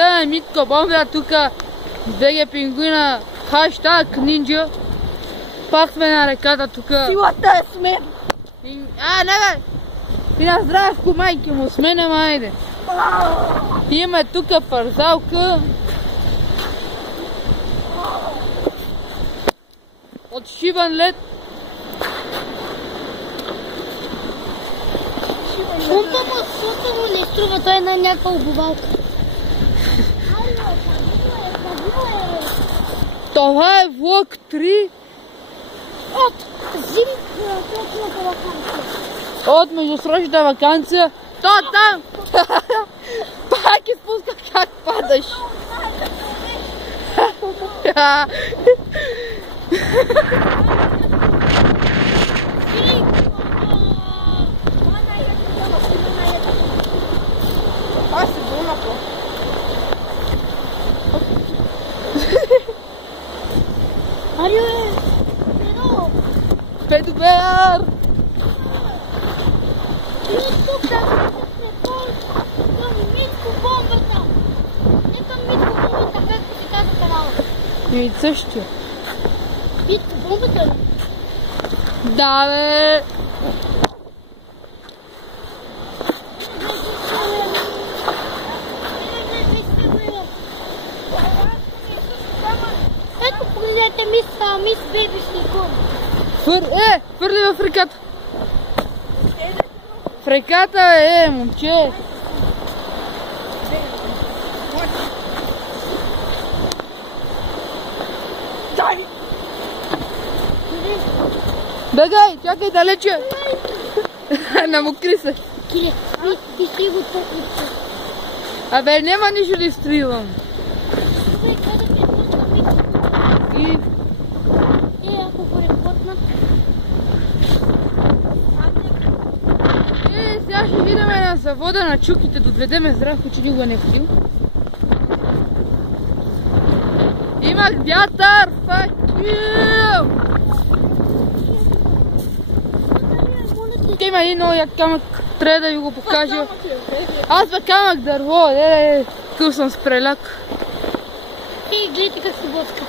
Здравейте, Митко Бомбя, тука БГ Пингвина, хаштаг Нинджа. Пак сме на реката тука. Силата е с мен. Не бе! И на здравко майки му, с мене майде. Имаме тука парзалка. От шибан лед. Сумпа му не струва, той е на някаква обувалка. Това е влог 3. От зимната ваканция. От междусрочната ваканция. То там! Пак изпуска как падаш. Аз се дума по. Арио е! Педо! Педо бер! Тук да към Митко Бомбата! Не към Митко Бомбата, както се казва канала. И също. Митко Бомбата ли? Да бе! Ето погледнете мис Бейби Сникон. Хвърли в реката. В реката момче. Дай! Бегай, чакай далече. Намокри се. Киле, изтри го тъпли. Абе, няма нищо да изтривам. И... ако го репотна. Сега ще видим на завода на чуките, доведеме Здравко, че никога не е ходил. Имах вятър, fuck you! Има един много як камък, трябва да ви го покажа. Аз бе камък дърво, къв съм с преляк. И гледайте как се блъска.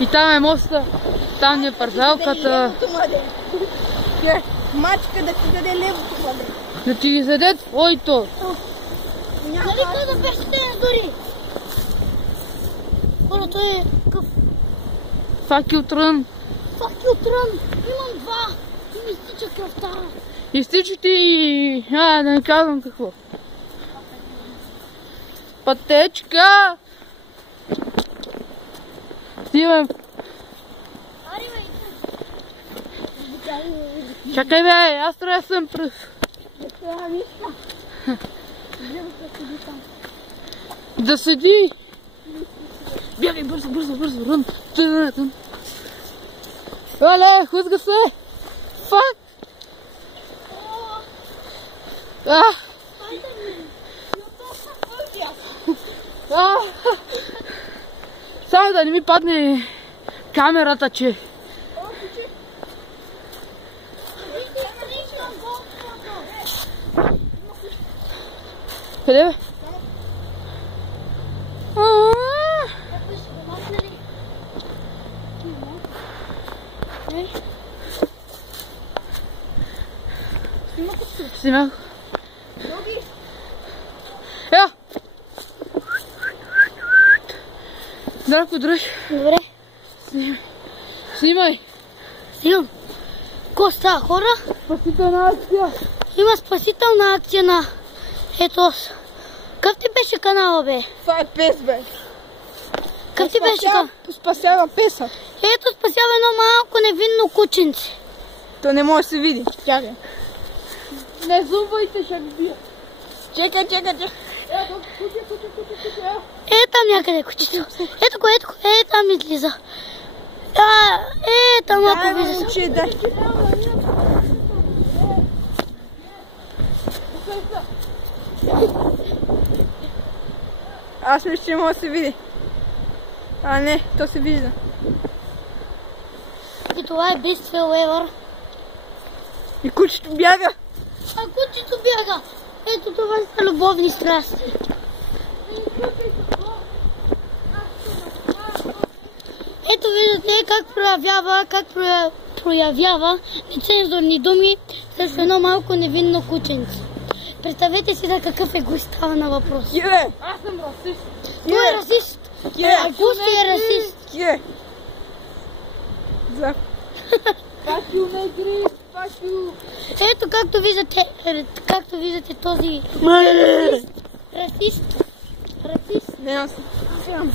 И там е моста, там ни е парзалката. Мачка да ти даде левото младе. Да ти ги заде твоето. Нали каза пещите на дори? Хора, той е къв. Факел трън. Факел трън. Имам два. И ми изтича кръвта. Изтича ти и... да не казвам какво. Пътечка! Стивам. Ари бе, Чакай бе, аз трябва да съм пръв. Да седи! Бягай бързо, рън! Оле, хузга се! Фак! Само да не ми падне камерата, че... Къде бе? Снимах. Здравко, дръж. добре. Снимай. Снимам. Ко става, хора? Спасителна акция. Има спасителна акция на... Ето. Къв ти беше канала, бе? Това е пес, бе. Къв ти беше канала? Спасявам песа. Ето спасява едно малко невинно кученце. То не може да се види. Чакай. Не зубвайте, ще ви бия. Чекай. Ето, куче. Там някъде кучето. Ето го. Там излиза. Там ако влиза. Момче, дай. Аз мисля, че не може да се види. А не, то се вижда. И това е best fail ever. И кучето бяга. А кучето бяга. Ето това са любовни страсти. Ето виждате как проявява нецензурни думи срещу едно малко невинно кученце. Представете си за какъв егоист става на въпрос. Кие! Аз съм расист. Той е расист. Августи е расист. Кие! За... Fuck you, негри, fuck you. Ето както виждате този расист. Не, аз сям.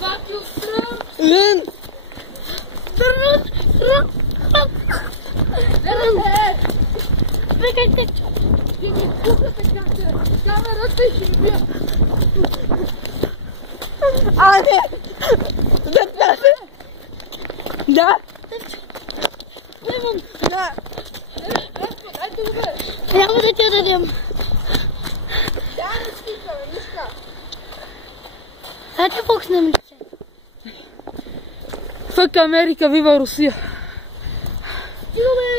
Fuck you, Тръмп. Лен! Чекайте. Ще ми пукате камерата и ще ми бия. А, не! Да! Лемон, Да! Ето го бе. няма да ти я дадем. Тя не стига, ниска. Дайте бокснем лице. Fuck Америка, вива Русия. Стигаме.